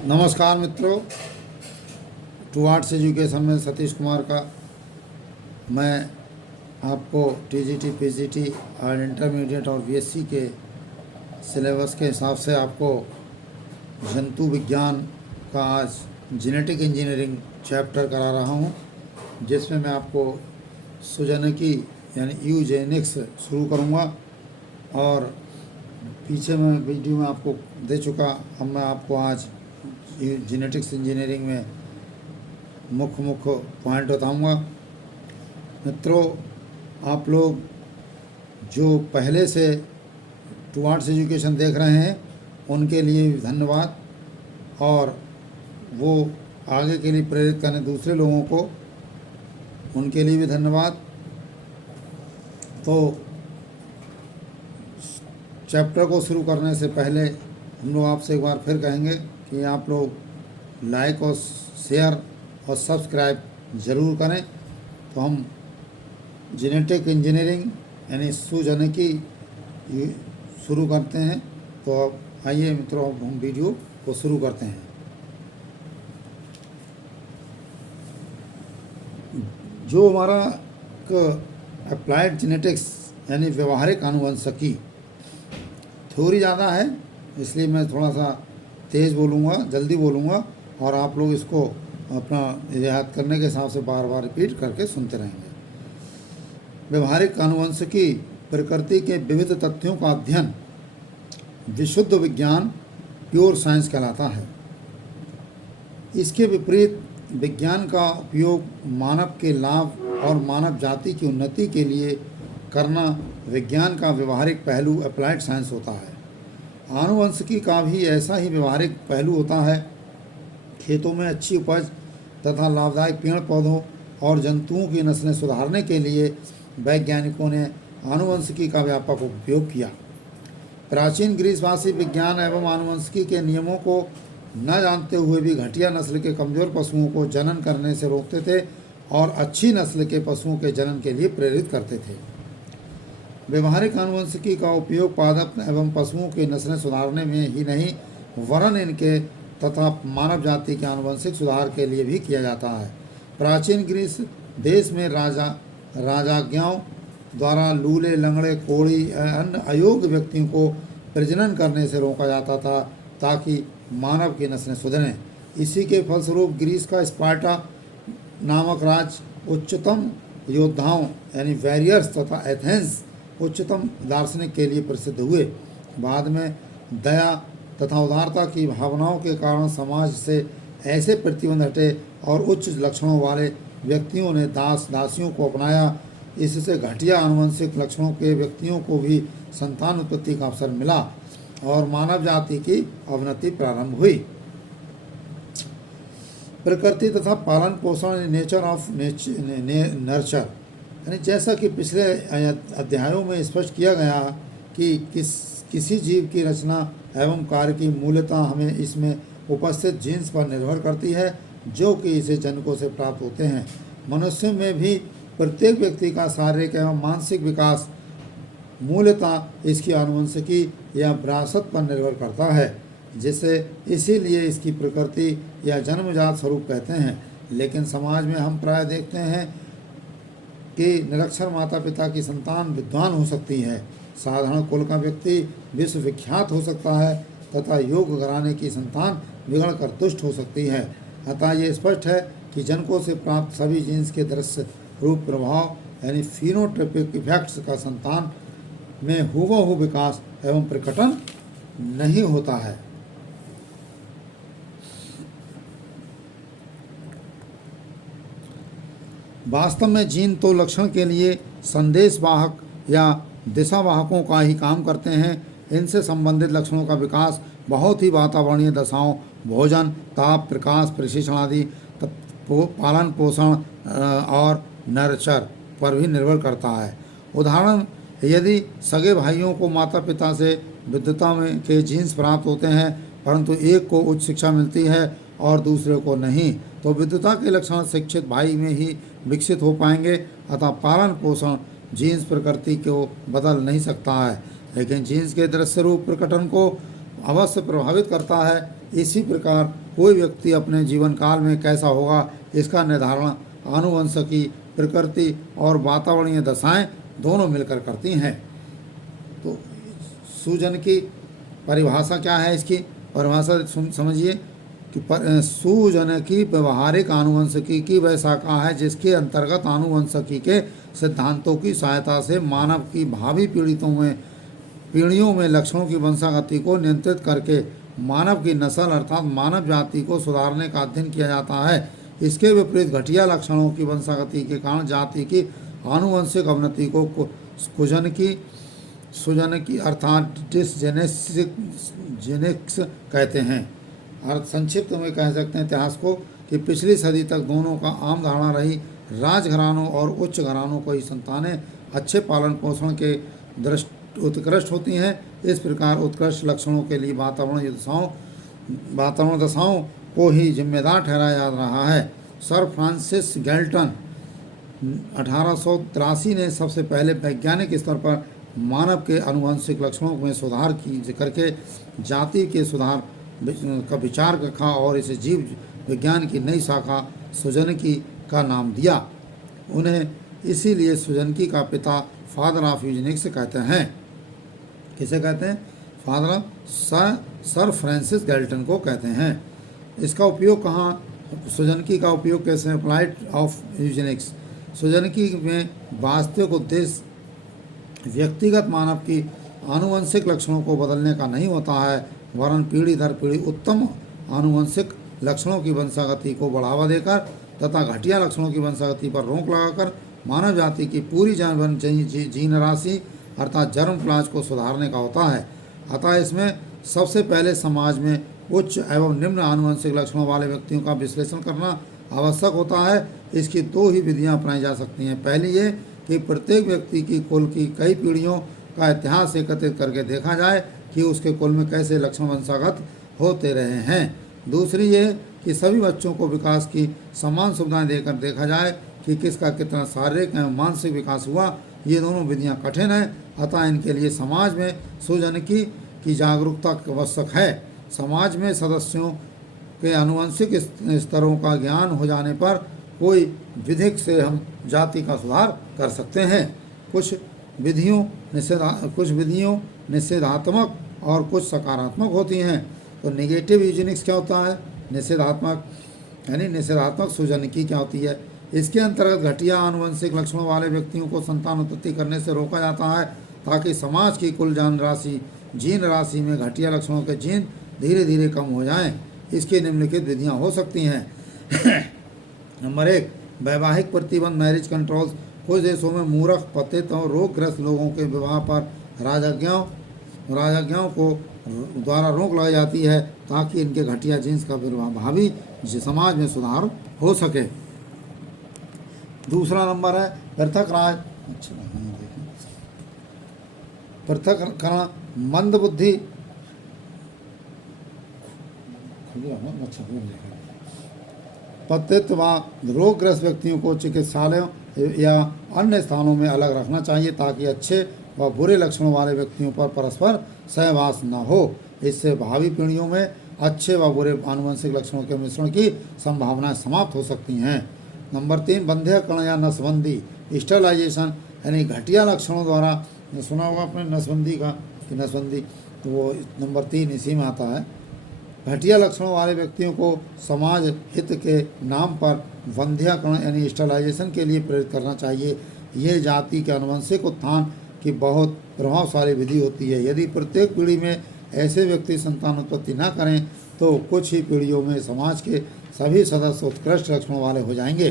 नमस्कार मित्रों, to arts education में सतीश कुमार का मैं आपको टीजीटी, पीजीटी और इंटरमीडिएट और बीएससी के सिलेबस के हिसाब से आपको जंतु विज्ञान का आज जेनेटिक इंजीनियरिंग चैप्टर करा रहा हूं, जिसमें मैं आपको सुजनकी यानी यूजेनिक्स शुरू करूंगा। और पीछे मैं वीडियो में आपको दे चुका, अब मैं आपको आज जेनेटिक्स इंजीनियरिंग में मुख्य पॉइंट बताऊंगा। मित्रों, आप लोग जो पहले से टू आर्ट्स एजुकेशन देख रहे हैं उनके लिए भी धन्यवाद, और वो आगे के लिए प्रेरित करने दूसरे लोगों को, उनके लिए भी धन्यवाद। तो चैप्टर को शुरू करने से पहले हम लोग आपसे एक बार फिर कहेंगे कि आप लोग लाइक और शेयर और सब्सक्राइब ज़रूर करें। तो हम जेनेटिक इंजीनियरिंग यानी सुजनकी शुरू करते हैं। तो अब आइए मित्रों, अब हम वीडियो को शुरू करते हैं। जो हमारा अप्लाइड जेनेटिक्स यानी व्यवहारिक आनुवंशिकी, थ्योरी ज़्यादा है इसलिए मैं थोड़ा सा तेज़ बोलूँगा, जल्दी बोलूँगा, और आप लोग इसको अपना याद करने के हिसाब से बार बार रिपीट करके सुनते रहेंगे। व्यवहारिक आनुवंशिकी प्रकृति के विविध तथ्यों का अध्ययन विशुद्ध विज्ञान, प्योर साइंस कहलाता है। इसके विपरीत विज्ञान का उपयोग मानव के लाभ और मानव जाति की उन्नति के लिए करना विज्ञान का व्यवहारिक पहलू अप्लाइड साइंस होता है। आनुवंशिकी का भी ऐसा ही व्यवहारिक पहलू होता है। खेतों में अच्छी उपज तथा लाभदायक पेड़ पौधों और जंतुओं की नस्लें सुधारने के लिए वैज्ञानिकों ने आनुवंशिकी का व्यापक उपयोग किया। प्राचीन ग्रीसवासी विज्ञान एवं आनुवंशिकी के नियमों को न जानते हुए भी घटिया नस्ल के कमज़ोर पशुओं को जनन करने से रोकते थे और अच्छी नस्ल के पशुओं के जनन के लिए प्रेरित करते थे। व्यवहारिक आनुवंशिकी का उपयोग पादप एवं पशुओं की नस्लें सुधारने में ही नहीं, वरन इनके तथा मानव जाति के आनुवंशिक सुधार के लिए भी किया जाता है। प्राचीन ग्रीस देश में राजाज्ञाओं द्वारा लूले, लंगड़े, कोढ़ी अन्य अयोग्य व्यक्तियों को प्रजनन करने से रोका जाता था ताकि मानव की नस्लें सुधरें। इसी के फलस्वरूप ग्रीस का स्पार्टा नामक राज्य उच्चतम योद्धाओं यानी वॉरियर्स तथा एथेंस उच्चतम दार्शनिक के लिए प्रसिद्ध हुए। बाद में दया तथा उदारता की भावनाओं के कारण समाज से ऐसे प्रतिबंध हटे और उच्च लक्षणों वाले व्यक्तियों ने दासियों को अपनाया। इससे घटिया आनुवंशिक लक्षणों के व्यक्तियों को भी संतान उत्पत्ति का अवसर मिला और मानव जाति की अवनति प्रारंभ हुई। प्रकृति तथा पालन पोषण, नेचर ऑफ नर्चर, यानी जैसा कि पिछले अध्यायों में स्पष्ट किया गया कि किसी जीव की रचना एवं कार्य की मूलतः हमें इसमें उपस्थित जीन्स पर निर्भर करती है, जो कि इसे जनकों से प्राप्त होते हैं। मनुष्य में भी प्रत्येक व्यक्ति का शारीरिक एवं मानसिक विकास मूलतः इसकी आनुवंशिकी या विरासत पर निर्भर करता है, जिसे इसीलिए इसकी प्रकृति या जन्मजात स्वरूप कहते हैं। लेकिन समाज में हम प्राय देखते हैं कि निरक्षर माता पिता की संतान विद्वान हो सकती है, साधारण कुल का व्यक्ति विश्वविख्यात हो सकता है तथा योग्य घराने की संतान बिगड़ कर दुष्ट हो सकती है। अतः ये स्पष्ट है कि जनकों से प्राप्त सभी जीन्स के दृश्य रूप प्रभाव यानी फिनोटाइपिक इफेक्ट्स का संतान में हूबहू विकास एवं प्रकटन नहीं होता है। वास्तव में जीन तो लक्षण के लिए संदेशवाहक या दिशावाहकों का ही काम करते हैं। इनसे संबंधित लक्षणों का विकास बहुत ही वातावरणीय दशाओं, भोजन, ताप, प्रकाश, प्रशिक्षण आदि पालन पोषण और नर्चर पर भी निर्भर करता है। उदाहरण, यदि सगे भाइयों को माता पिता से विद्वता में के जीन्स प्राप्त होते हैं परंतु एक को उच्च शिक्षा मिलती है और दूसरे को नहीं, तो विद्वता के लक्षण शिक्षित भाई में ही विकसित हो पाएंगे। अतः पालन पोषण जीन्स प्रकृति को बदल नहीं सकता है, लेकिन जीन्स के दृश्य रूप प्रकटन को अवश्य प्रभावित करता है। इसी प्रकार कोई व्यक्ति अपने जीवन काल में कैसा होगा इसका निर्धारण आनुवंशिकी, प्रकृति और वातावरणीय दशाएं दोनों मिलकर करती हैं। तो सूजन की परिभाषा क्या है, इसकी परिभाषा समझिए कि सूजन की व्यवहारिक आनुवंशिकी की वह शाखा है जिसके अंतर्गत आनुवंशिकी के सिद्धांतों की सहायता से मानव की भावी पीढ़ियों में लक्षणों की वंशागति को नियंत्रित करके मानव की नस्ल अर्थात मानव जाति को सुधारने का अध्ययन किया जाता है। इसके विपरीत घटिया लक्षणों की वंशागति के कारण जाति की आनुवंशिक अवनति को सूजन की अर्थात डिसजेनेसिस कहते हैं। अर्थ संक्षिप्त में कह सकते हैं इतिहास को कि पिछली सदी तक दोनों का आम धारणा रही राजघरानों और उच्च घरानों को ही संतानें अच्छे पालन पोषण के उत्कृष्ट होती हैं। इस प्रकार उत्कृष्ट लक्षणों के लिए वातावरण दशाओं को ही जिम्मेदार ठहराया जा रहा है। सर फ्रांसिस गैल्टन 1883 ने सबसे पहले वैज्ञानिक स्तर पर मानव के आनुवंशिक लक्षणों में सुधार की करके जाति के सुधार का विचार रखा और इसे जीव विज्ञान की नई शाखा सूजनकी का नाम दिया। उन्हें इसीलिए सूजनकी का पिता फादर ऑफ यूजेनिक्स कहते हैं। किसे कहते हैं? Father of sir Francis Galton को कहते हैं। इसका उपयोग कहाँ, सूजनकी का उपयोग कैसे? Applied of Eugenix. सूजनकी में वास्तविक उद्देश्य व्यक्तिगत मानव की आनुवंशिक लक्षणों को बदलने का नहीं होता है, वरन पीढ़ी दर पीढ़ी उत्तम आनुवंशिक लक्षणों की वंशागति को बढ़ावा देकर तथा घटिया लक्षणों की वंशागति पर रोक लगाकर मानव जाति की पूरी जीन राशि अर्थात जर्म प्लाज को सुधारने का होता है। अतः इसमें सबसे पहले समाज में उच्च एवं निम्न आनुवंशिक लक्षणों वाले व्यक्तियों का विश्लेषण करना आवश्यक होता है। इसकी दो ही विधियां अपनाई जा सकती हैं। पहली ये कि प्रत्येक व्यक्ति की कुल की कई पीढ़ियों का इतिहास एकत्रित करके देखा जाए कि उसके कुल में कैसे लक्षण वंशागत होते रहे हैं। दूसरी ये कि सभी बच्चों को विकास की समान सुविधाएं देकर देखा जाए कि किसका कितना शारीरिक एवं मानसिक विकास हुआ। ये दोनों विधियां कठिन हैं, अतः इनके लिए समाज में सूजनकी की जागरूकता आवश्यक है। समाज में सदस्यों के आनुवंशिक स्तरों का ज्ञान हो जाने पर कोई विधिक से हम जाति का सुधार कर सकते हैं। कुछ विधियों निषेधात्मक और कुछ सकारात्मक होती हैं। तो नेगेटिव यूजेनिक्स क्या होता है? निषेधात्मक सूजनकी क्या होती है? इसके अंतर्गत घटिया आनुवंशिक लक्षणों वाले व्यक्तियों को संतान उत्पत्ति करने से रोका जाता है ताकि समाज की कुल जीन राशि में घटिया लक्षणों के जीन धीरे धीरे कम हो जाएं। इसकी निम्नलिखित विधियां हो सकती हैं। नंबर 1, वैवाहिक प्रतिबंध मैरिज कंट्रोल्स। कुछ देशों में मूर्ख, पतित और रोगग्रस्त लोगों के विवाह पर राजज्ञाओं को द्वारा रोक लगाई जाती है ताकि इनके घटिया जीन्स का भावी समाज में सुधार हो सके। दूसरा नंबर है पृथक्करण मंदबुद्धि पतित व रोगग्रस्त व्यक्तियों को चिकित्सालयों या अन्य स्थानों में अलग रखना चाहिए ताकि अच्छे व बुरे लक्षणों वाले व्यक्तियों पर परस्पर सहवास न हो। इससे भावी पीढ़ियों में अच्छे व बुरे आनुवंशिक लक्षणों के मिश्रण की संभावनाएं समाप्त हो सकती हैं। नंबर 3, बंध्यकरण या नसबंदी स्टरलाइजेशन, यानी घटिया लक्षणों द्वारा, सुना होगा आपने नसबंदी का कि नसबंदी, तो वो नंबर 3 इसी में आता है। घटिया लक्षणों वाले व्यक्तियों को समाज हित के नाम पर बंध्यकरण यानी स्टरलाइजेशन के लिए प्रेरित करना चाहिए। ये जाति के आनुवंशिक उत्थान की बहुत प्रभावशाली विधि होती है। यदि प्रत्येक पीढ़ी में ऐसे व्यक्ति संतान उत्पत्ति न करें तो कुछ ही पीढ़ियों में समाज के सभी सदस्य उत्कृष्ट लक्षणों वाले हो जाएंगे।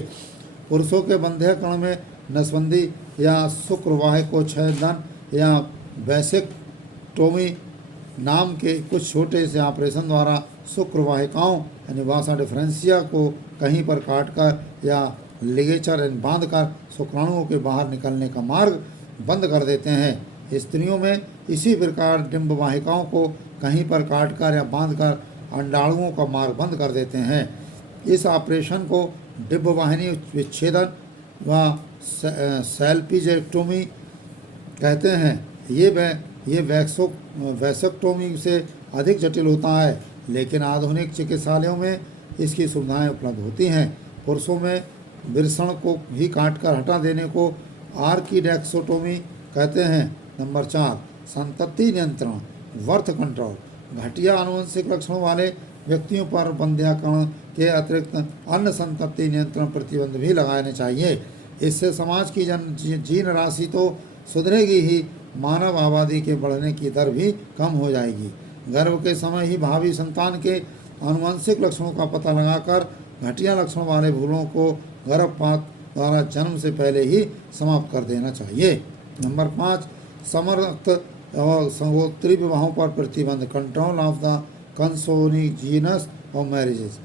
पुरुषों के बंध्यकरण में नसबंदी या शुक्रवाहिकोच्छेदन या वैसेक्टोमी नाम के कुछ छोटे से ऑपरेशन द्वारा शुक्रवाहिकाओं यानी वासा डिफरेंसिया को कहीं पर काटकर या लिगेचर बांधकर शुक्राणुओं के बाहर निकलने का मार्ग बंद कर देते हैं। स्त्रियों में इसी प्रकार डिंब वाहिकाओं को कहीं पर काटकर या बांधकर अंडाणुओं का मार्ग बंद कर देते हैं। इस ऑपरेशन को डिंब वाहिनी विच्छेदन व सेल्पिजेक्टोमी कहते हैं। ये वैसेक्टोमी से अधिक जटिल होता है। लेकिन आधुनिक चिकित्सालयों में इसकी सुविधाएं उपलब्ध होती हैं। पुरुषों में वृषण को भी काटकर हटा देने को आर्किडेक्सोटोमी कहते हैं। नंबर 4, संतति नियंत्रण, बर्थ कंट्रोल। घटिया आनुवंशिक लक्षणों वाले व्यक्तियों पर वंध्याकरण के अतिरिक्त अन्य संतति नियंत्रण प्रतिबंध भी लगाने चाहिए। इससे समाज की जीन राशि तो सुधरेगी ही, मानव आबादी के बढ़ने की दर भी कम हो जाएगी। गर्भ के समय ही भावी संतान के आनुवंशिक लक्षणों का पता लगाकर घटिया लक्षण वाले भ्रूणों को गर्भपात द्वारा जन्म से पहले ही समाप्त कर देना चाहिए। नंबर 5, समर्थ और सहोत्तरी विवाहों पर प्रतिबंध, कंट्रोल ऑफ द कंसोनिजीनस और मैरिजेस।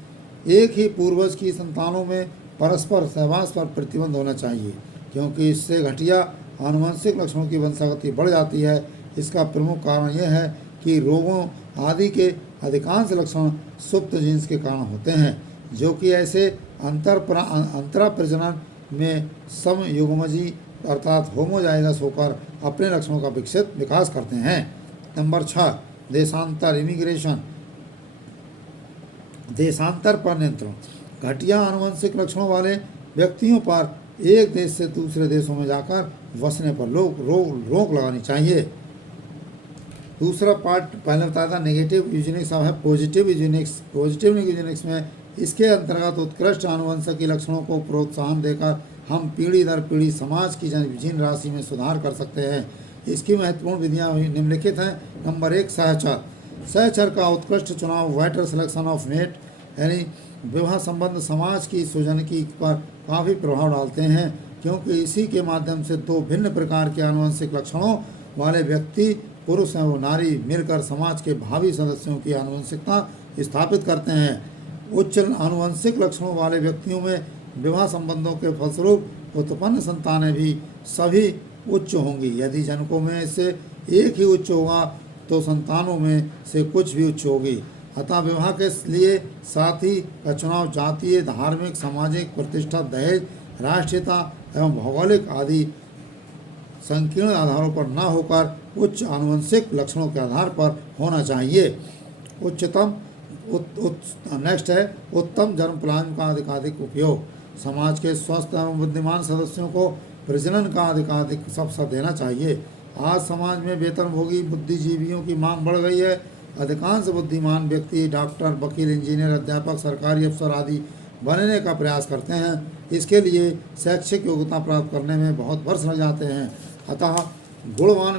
एक ही पूर्वज की संतानों में परस्पर सहवास पर प्रतिबंध होना चाहिए, क्योंकि इससे घटिया आनुवंशिक लक्षणों की वंशागति बढ़ जाती है। इसका प्रमुख कारण यह है कि रोगों आदि के अधिकांश लक्षण सुप्त जीन्स के कारण होते हैं, जो कि ऐसे अंतरा प्रजनन में समयुग्मजी अर्थात होमोजाइगस होकर अपने लक्षणों का विकास करते हैं। नंबर 6, देशांतर इमिग्रेशन, देशांतर पर नियंत्रण। घटिया आनुवंशिक लक्षणों वाले व्यक्तियों पर एक देश से दूसरे देशों में जाकर बसने पर रोक लगानी चाहिए। दूसरा पार्ट पहले बताया था नेगेटिव यूजेनिक्स, अब है पॉजिटिव यूजेनिक्स। पॉजिटिव यूजेनिक्स में इसके अंतर्गत उत्कृष्ट आनुवंशिक लक्षणों को प्रोत्साहन देकर हम पीढ़ी दर पीढ़ी समाज की जीन राशि में सुधार कर सकते हैं। इसकी महत्वपूर्ण विधियाँ निम्नलिखित हैं। नंबर 1, सहचर। सहचर का उत्कृष्ट चुनाव बेटर सिलेक्शन ऑफ मेट यानी विवाह संबंध समाज की सुजनकी पर काफ़ी प्रभाव डालते हैं, क्योंकि इसी के माध्यम से दो भिन्न प्रकार के आनुवंशिक लक्षणों वाले व्यक्ति, पुरुष एवं नारी, मिलकर समाज के भावी सदस्यों की आनुवंशिकता स्थापित करते हैं। उच्च आनुवंशिक लक्षणों वाले व्यक्तियों में विवाह संबंधों के फलस्वरूप उत्पन्न संतानें भी सभी उच्च होंगी। यदि जनकों में से एक ही उच्च होगा तो संतानों में से कुछ भी उच्च होगी। अतः विवाह के लिए साथी का चुनाव जातीय, धार्मिक, सामाजिक प्रतिष्ठा, दहेज, राष्ट्रीयता एवं भौगोलिक आदि संकीर्ण आधारों पर न होकर उच्च आनुवंशिक लक्षणों के आधार पर होना चाहिए। नेक्स्ट है उत्तम जन्म प्लान का अधिकाधिक उपयोग। समाज के स्वस्थ एवं बुद्धिमान सदस्यों को प्रजनन का अधिकाधिक अवसर देना चाहिए। आज समाज में वेतनभोगी बुद्धिजीवियों की मांग बढ़ गई है। अधिकांश बुद्धिमान व्यक्ति डॉक्टर, वकील, इंजीनियर, अध्यापक, सरकारी अफसर आदि बनने का प्रयास करते हैं। इसके लिए शैक्षिक योग्यता प्राप्त करने में बहुत वर्ष लग जाते हैं। अतः गुणवान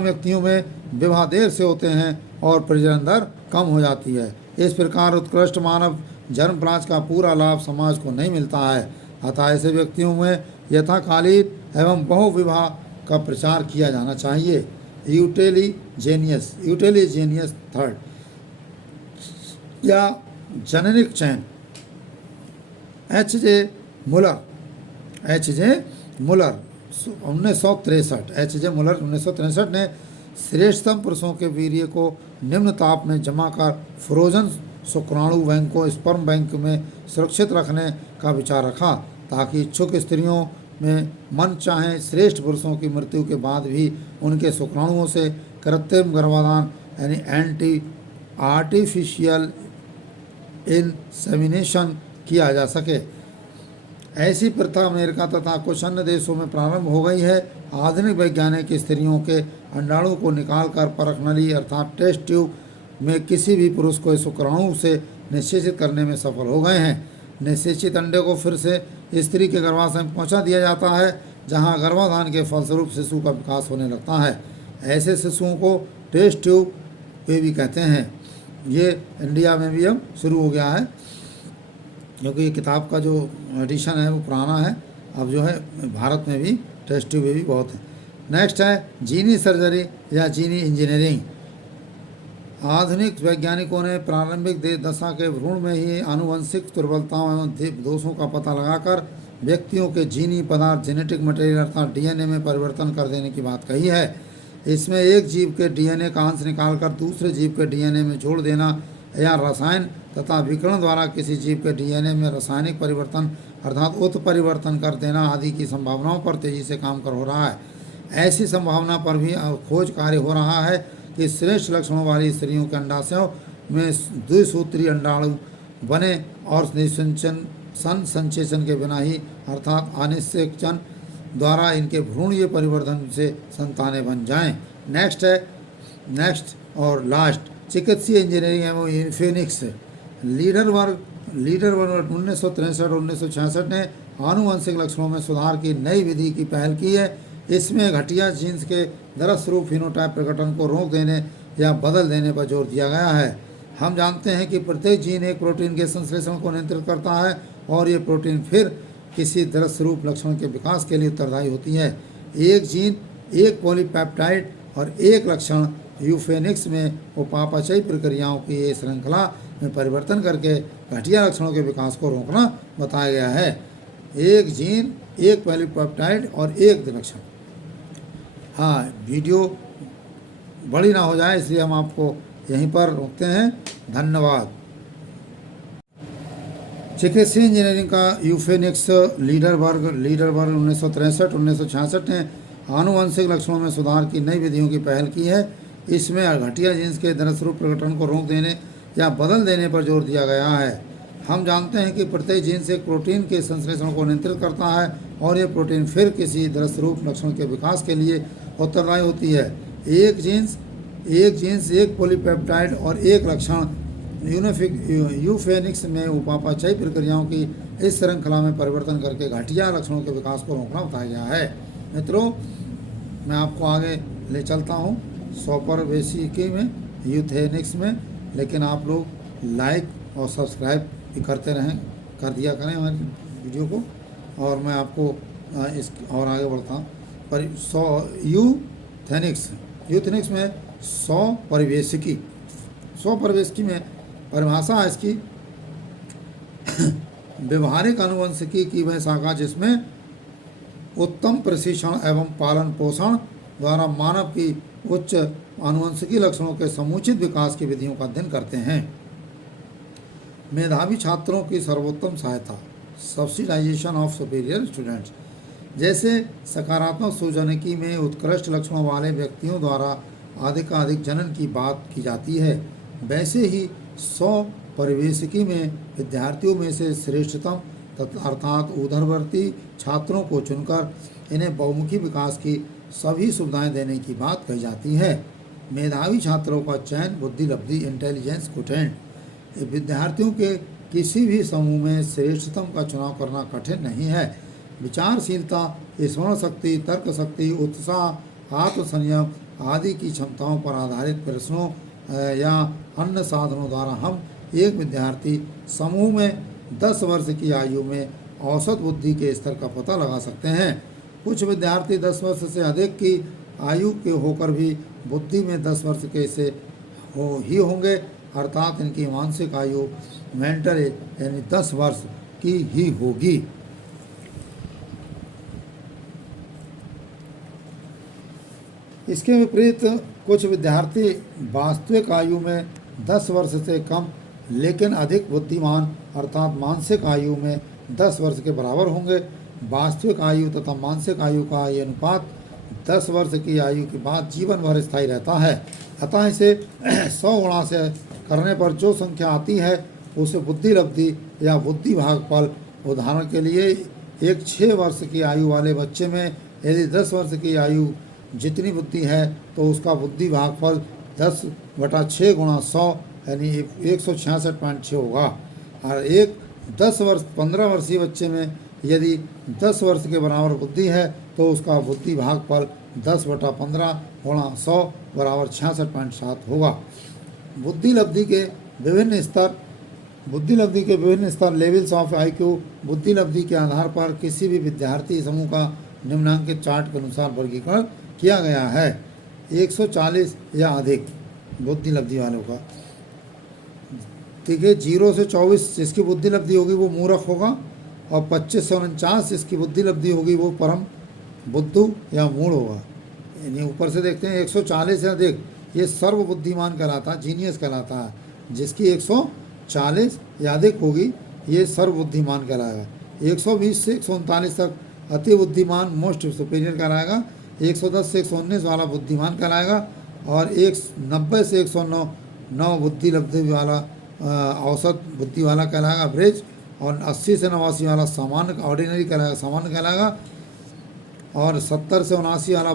व्यक्तियों में विवाह देर से होते हैं और प्रजनन दर कम हो जाती है। इस प्रकार उत्कृष्ट मानव जन्म प्रांच का पूरा लाभ समाज को नहीं मिलता है। अतः ऐसे व्यक्तियों में यथाकालीन एवं बहुविवाह का प्रचार किया जाना चाहिए। यूटेलिजेनियस थर्ड या जेनेटिक चयन। एच जे मुलर 1963 ने श्रेष्ठतम पुरुषों के वीर्य को निम्न ताप में जमा कर फ्रोजन शुक्राणु बैंक को स्पर्म बैंक में सुरक्षित रखने का विचार रखा, ताकि इच्छुक स्त्रियों में मन चाहे श्रेष्ठ पुरुषों की मृत्यु के बाद भी उनके शुक्राणुओं से कृत्रिम गर्भाधान यानी आर्टिफिशियल इंसेमिनेशन किया जा सके। ऐसी प्रथा अमेरिका तथा कुछ अन्य देशों में प्रारंभ हो गई है। आधुनिक वैज्ञानिक स्त्रियों के अंडाणु को निकालकर परख नली अर्थात टेस्ट ट्यूब में किसी भी पुरुष को शुक्राणु से निषेचित करने में सफल हो गए हैं। निषेचित अंडे को फिर से स्त्री के गर्भाशय में पहुंचा दिया जाता है, जहां गर्भाधान के फलस्वरूप शिशु का विकास होने लगता है। ऐसे शिशुओं को टेस्ट ट्यूब बेबी कहते हैं। ये इंडिया में भी अब शुरू हो गया है, क्योंकि ये किताब का जो एडिशन है वो पुराना है। अब जो है भारत में भी टेस्ट ट्यूब बेबी बहुत है। नेक्स्ट है जीनी सर्जरी या जीनी इंजीनियरिंग। आधुनिक वैज्ञानिकों ने प्रारंभिक दशा के भ्रूण में ही आनुवंशिक दुर्बलताओं एवं दोषों का पता लगाकर व्यक्तियों के जीनी पदार्थ जेनेटिक मटेरियल अर्थात डीएनए में परिवर्तन कर देने की बात कही है। इसमें एक जीव के डीएनए का अंश निकालकर दूसरे जीव के डीएनए में जोड़ देना या रसायन तथा विकिरण द्वारा किसी जीव के डीएनए में रासायनिक परिवर्तन अर्थात उत्परिवर्तन कर देना आदि की संभावनाओं पर तेजी से काम कर हो रहा है। ऐसी संभावना पर भी खोज कार्य हो रहा है कि श्रेष्ठ लक्षणों वाली स्त्रियों के अंडाशयों में द्विसूत्री अंडाणु बने और निषेचन संचेचन के बिना ही अर्थात अनिषेचन द्वारा इनके भ्रूणीय परिवर्तन से संतानें बन जाएं। नेक्स्ट और लास्ट, चिकित्सीय इंजीनियरिंग एवं इन्फिनिक्स लीडर वर्ग 1963 और 1966 ने आनुवंशिक लक्षणों में सुधार की नई विधि की पहल की है। इसमें घटिया जीन्स के दरस्वरूप फिनोटाइप प्रकटन को रोक देने या बदल देने पर जोर दिया गया है। हम जानते हैं कि प्रत्येक जीन एक प्रोटीन के संश्लेषण को नियंत्रित करता है और ये प्रोटीन फिर किसी दरस्वरूप लक्षण के विकास के लिए उत्तरदायी होती है। एक जीन, एक पॉलीपेप्टाइड और एक लक्षण यूफेनिक्स में उपापचयी प्रक्रियाओं की ये श्रृंखला में परिवर्तन करके घटिया लक्षणों के विकास को रोकना बताया गया है। एक जीन, एक पॉलीपेप्टाइड और एक लक्षण। हाँ, वीडियो बड़ी ना हो जाए इसलिए हम आपको यहीं पर रोकते हैं। धन्यवाद। चिकित्सीय इंजीनियरिंग का यूफेनिक्स लीडर वर्ग 1963 1966 ने आनुवंशिक लक्षणों में सुधार की नई विधियों की पहल की है। इसमें घटिया जीन्स के दरस्वरूप प्रकटन को रोक देने या बदल देने पर जोर दिया गया है। हम जानते हैं कि प्रत्येक जीन्स एक प्रोटीन के संश्लेषण को नियंत्रित करता है और यह प्रोटीन फिर किसी दरस्वरूप लक्षण के विकास के लिए उत्तरदायी होती है। एक जीन्स, एक पॉलीपेप्टाइड और एक लक्षण यूफेनिक्स में उपापचयी प्रक्रियाओं की इस श्रृंखला में परिवर्तन करके घटिया लक्षणों के विकास को रोकना बताया गया है। मित्रों, मैं आपको आगे ले चलता हूँ सुपरवेसिकी में, यूथेनिक्स में, लेकिन आप लोग लाइक और सब्सक्राइब भी करते रहें, कर दिया करें हमारी वीडियो को। और मैं आपको इस और आगे बढ़ता हूँ। पर यूथेनिक्स में स्वपरिवेशिकी में परिभाषा है इसकी व्यवहारिक आनुवंशिकी की वह शाखा जिसमें उत्तम प्रशिक्षण एवं पालन पोषण द्वारा मानव की उच्च आनुवंशिकी लक्षणों के समुचित विकास की विधियों का अध्ययन करते हैं। मेधावी छात्रों की सर्वोत्तम सहायता, सब्सिडाइजेशन ऑफ सुपीरियर स्टूडेंट्स। जैसे सकारात्मक सुजनकी में उत्कृष्ट लक्षणों वाले व्यक्तियों द्वारा अधिकाधिक जनन की बात की जाती है, वैसे ही स्वपरिवेशिकी में विद्यार्थियों में से श्रेष्ठतम अर्थात ऊर्ध्ववर्ती छात्रों को चुनकर इन्हें बहुमुखी विकास की सभी सुविधाएं देने की बात कही जाती है। मेधावी छात्रों का चयन बुद्धि लब्धि इंटेलिजेंस कोटेंट विद्यार्थियों के किसी भी समूह में श्रेष्ठतम का चुनाव करना कठिन नहीं है। विचारशीलता, स्मरण शक्ति, तर्क शक्ति, उत्साह, आत्मसंयम आदि की क्षमताओं पर आधारित प्रश्नों या अन्य साधनों द्वारा हम एक विद्यार्थी समूह में 10 वर्ष की आयु में औसत बुद्धि के स्तर का पता लगा सकते हैं। कुछ विद्यार्थी 10 वर्ष से अधिक की आयु के होकर भी बुद्धि में 10 वर्ष के से होंगे, अर्थात इनकी मानसिक आयु मेंटल यानी 10 वर्ष की ही होगी। इसके विपरीत कुछ विद्यार्थी वास्तविक आयु में 10 वर्ष से कम लेकिन अधिक बुद्धिमान अर्थात मानसिक आयु में 10 वर्ष के बराबर होंगे। वास्तविक आयु तथा मानसिक आयु का ये अनुपात 10 वर्ष की आयु के बाद जीवन भर स्थायी रहता है। अतः इसे 100 गुणा से करने पर जो संख्या आती है उसे बुद्धि लब्धि या बुद्धि भागफल। उदाहरण के लिए एक 6 वर्ष की आयु वाले बच्चे में यदि 10 वर्ष की आयु जितनी बुद्धि है तो उसका बुद्धि भागफल 10/6 × 100 यानी 166.6 होगा। और एक 15 वर्षीय बच्चे में यदि 10 वर्ष के बराबर बुद्धि है तो उसका बुद्धि भागफल 10/15 × 100 बराबर 66.7 होगा। बुद्धि लब्धि के विभिन्न स्तर लेवल्स ऑफ IQ बुद्धि लब्धि के आधार पर किसी भी विद्यार्थी समूह का निम्नांकित चार्ट के अनुसार वर्गीकरण किया गया है। 140 या अधिक बुद्धि लब्धि वालों का, ठीक है, 0 से 24 जिसकी बुद्धि लब्धि होगी वो मूर्ख होगा, और 25 से 49 जिसकी बुद्धि लब्धि होगी वो परम बुद्धू या मूढ़ होगा। यानी ऊपर से देखते हैं 140 से अधिक ये सर्व बुद्धिमान कहलाता है, जीनियस कहलाता है। जिसकी 140 या अधिक होगी ये सर्व बुद्धिमान कहलाएगा। 120 से 139 तक अति बुद्धिमान मोस्ट सुपीरियर कहलाएगा। 110 से 119 वाला बुद्धिमान कहलाएगा, और 90 से 109 बुद्धि लब्धि वाला औसत बुद्धि वाला कहलाएगा, एवरेज। और 80 से 89 वाला सामान्य ऑर्डिनरी कहलाएगा, सामान्य कहलाएगा। और 70 से 79 वाला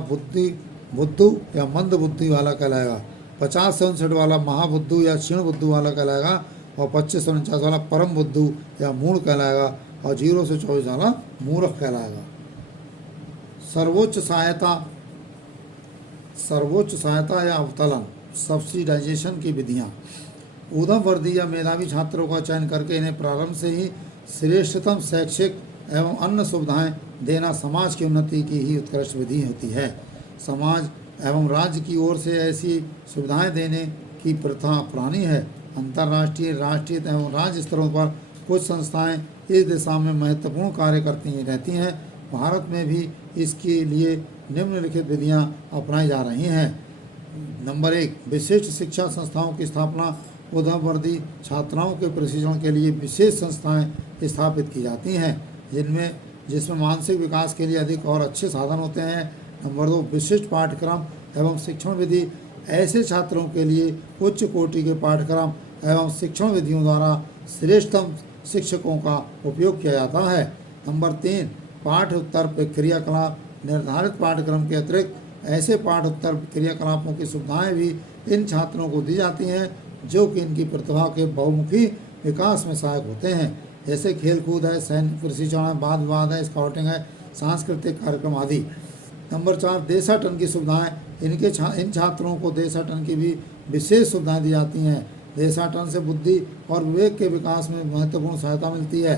बुद्धू या मंद बुद्धि वाला कहलाएगा। 50 से 59 वाला महाबुद्धू या क्षीण बुद्धू वाला कहलाएगा। और 25 से 49 वाला परम बुद्धू या मूढ़ कहलाएगा। और 0 से 24 वाला मूर्ख कहलाएगा। सर्वोच्च सहायता या अवतलन, सब्सिडाइजेशन की विधियाँ। ऊधम वर्दी या मेधावी छात्रों का चयन करके इन्हें प्रारंभ से ही श्रेष्ठतम शैक्षिक एवं अन्य सुविधाएं देना समाज की उन्नति की ही उत्कृष्ट विधि होती है। समाज एवं राज्य की ओर से ऐसी सुविधाएं देने की प्रथा पुरानी है। अंतर्राष्ट्रीय, राष्ट्रीय एवं राज्य स्तरों पर कुछ संस्थाएं इस दिशा में महत्वपूर्ण कार्य करती रहती हैं। भारत में भी इसके लिए निम्नलिखित विधियां अपनाई जा रही हैं। नंबर 1, विशिष्ट शिक्षा संस्थाओं की स्थापना। ऊधम वर्दी छात्राओं के प्रशिक्षण के लिए विशेष संस्थाएं स्थापित की जाती हैं, जिसमें मानसिक विकास के लिए अधिक और अच्छे साधन होते हैं। नंबर 2, विशिष्ट पाठ्यक्रम एवं शिक्षण विधि। ऐसे छात्रों के लिए उच्च कोटि के पाठ्यक्रम एवं शिक्षण विधियों द्वारा श्रेष्ठतम शिक्षकों का उपयोग किया जाता है। नंबर 3, पाठ उत्तर क्रियाकलाप। निर्धारित पाठ्यक्रम के अतिरिक्त ऐसे पाठ उत्तर क्रियाकलापों की सुविधाएं भी इन छात्रों को दी जाती हैं जो कि इनकी प्रतिभा के बहुमुखी विकास में सहायक होते हैं, जैसे खेलकूद है, सैन्य प्रशिक्षण है, वाद विवाद है, स्काउटिंग है, सांस्कृतिक कार्यक्रम आदि। नंबर 4, देशाटन की सुविधाएं। इन छात्रों को देशाटन की भी विशेष सुविधाएं दी जाती हैं। देशाटन से बुद्धि और विवेक के विकास में महत्वपूर्ण सहायता मिलती है।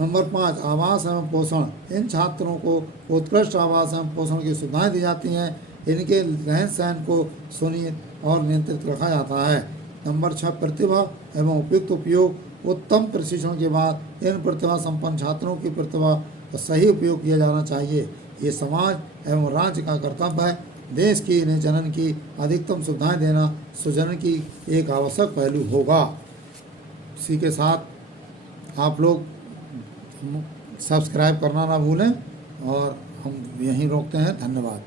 नंबर 5, आवास एवं पोषण। इन छात्रों को उत्कृष्ट आवास एवं पोषण की सुविधाएं दी जाती हैं। इनके रहन सहन को सुनिश्चित और नियंत्रित रखा जाता है। नंबर 6, प्रतिभा एवं उपयुक्त उपयोग। उत्तम प्रशिक्षण के बाद इन प्रतिभा संपन्न छात्रों की प्रतिभा का सही उपयोग किया जाना चाहिए। ये समाज एवं राज्य का कर्तव्य है। देश की इन्हें जनन की अधिकतम सुविधाएं देना सुजन की एक आवश्यक पहलू होगा। इसी के साथ आप लोग सब्सक्राइब करना ना भूलें, और हम यहीं रोकते हैं। धन्यवाद।